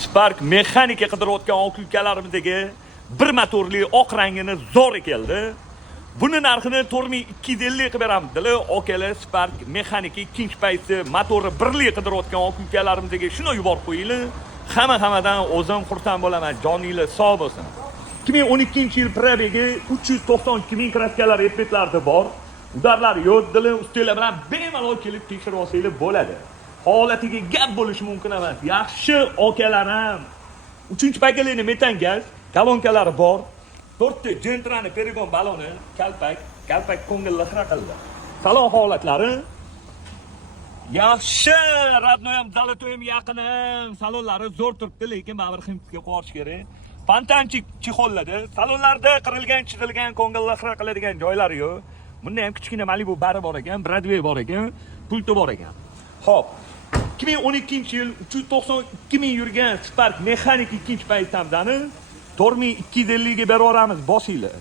Spark mexanika qidirayotgan oq ukalarimizdagi bir motorli oq rangini zo'r keldi. Buni narxini 4250 qilib beramiz. Dili okalar Spark mexanika ikkinchi payti motori birli qidirayotgan oq ukalarimizga shuni yuborib qo'yinglar. Hammadan o'zim xursand bo'laman. Joninglar sog' bo'lsin. 2012-yil probegi 392 ming kraskalar epetlarda bor. Udarlar yo'q, dili ustinglar bilan bemalol kelib tekshirib olsanglar bo'ladi. Holatiga gap bo'lishi mumkin emas. Yaxshi okalarim. 3-paketli metan gaz, kolonkalari bor. 4 ta Gentrani Perigon baloni, kalpak ko'ngilli xira qildi. Salon holatlari yaxshi, radnoyam Zalotoyim yaqinim. Salonlari zo'r turibdi, lekin baribir himtga qo'yish kerak. Fantanchik chixolladi. Salonlarda qirilgan, chizilgan, ko'ngilli xira qiladigan joylari yo'q. Bunda ham kichkina Malibu bari bor ekan, Bradway bor ekan, pulti bor ekan. Xo'p, 2012-yil 392 ming yurgan Spark mexanik ikkinchi payt tamdani 4250 ga beraveramiz, bosinglar.